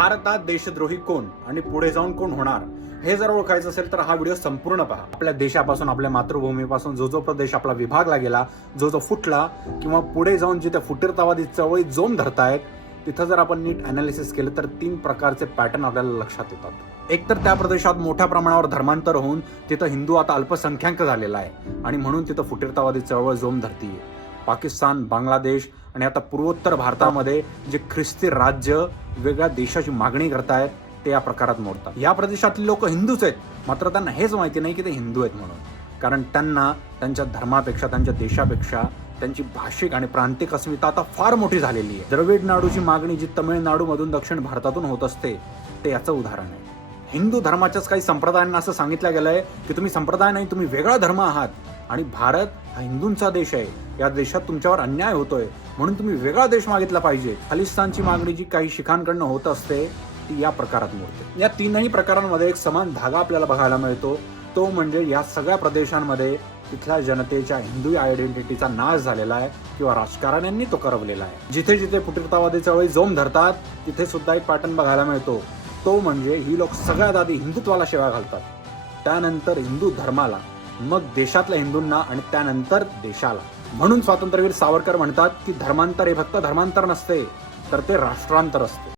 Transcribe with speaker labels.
Speaker 1: भारतात देशद्रोही कोण आणि पुढे जाऊन कोण होणार हे जर ओळखायचं असेल तर हा व्हिडिओ संपूर्ण पहा. आपल्या देशापासून आपल्या मातृभूमीपासून जो जो प्रदेश आपला विभागला गेला जो जो फुटला किंवा पुढे जाऊन जिथे फुटीरतावादी चळवळी जोम धरतायत तिथं जर आपण नीट अनालिसिस केलं तर तीन प्रकारचे पॅटर्न आपल्याला लक्षात येतात. एक तर त्या प्रदेशात मोठ्या प्रमाणावर धर्मांतर होऊन तिथं हिंदू आता अल्पसंख्याक झालेला आहे आणि म्हणून तिथं फुटीरतावादी चळवळ जोम धरतीये. पाकिस्तान बांगलादेश आणि आता पूर्वोत्तर भारतामध्ये जे ख्रिस्ती राज्य वेगळ्या देशाची मागणी करतायत ते या प्रकारात मोडतात. या प्रदेशातले लोक हिंदूच आहेत. मात्र त्यांना हेच माहिती नाही की ते हिंदू आहेत म्हणून. कारण त्यांना त्यांच्या धर्मापेक्षा त्यांच्या देशापेक्षा त्यांची भाषिक आणि प्रांतिक अस्मिता आता फार मोठी झालेली आहे. द्रविड नाडूची मागणी जी तमिळनाडूमधून दक्षिण भारतातून होत असते ते याचं उदाहरण आहे. हिंदू धर्माच्याच काही संप्रदायांना असं सांगितलं गेलं आहे की तुम्ही संप्रदाय नाही तुम्ही वेगळा धर्म आहात. आणि भारत हा हिंदूंचा देश आहे. या देशात तुमच्यावर अन्याय होतोय. म्हणून तुम्ही वेगळा देश मागितला पाहिजे. खालिस्तानची मागणी जी काही शिखांकडनं होत असते ती या प्रकारात मोडते. या तीनही प्रकारांमध्ये एक समान धागा आपल्याला बघायला मिळतो. तो म्हणजे या सगळ्या प्रदेशांमध्ये तिथल्या जनतेच्या हिंदू आयडेंटिटीचा नाश झालेला आहे किंवा राजकारण्यांनी तो करवलेला आहे. जिथे जिथे फुटीरतावादी चळवळी जोम धरतात तिथे सुद्धा एक पॅटर्न बघायला मिळतो. तो म्हणजे ही लोक सगळ्यात आधी हिंदुत्वाला शेवा घालतात. त्यानंतर हिंदू धर्माला. मग देशातल्या हिंदूंना आणि त्यानंतर देशाला. म्हणून स्वातंत्र्यवीर सावरकर म्हणतात की धर्मांतर हे फक्त धर्मांतर नसते तर ते राष्ट्रांतर असते.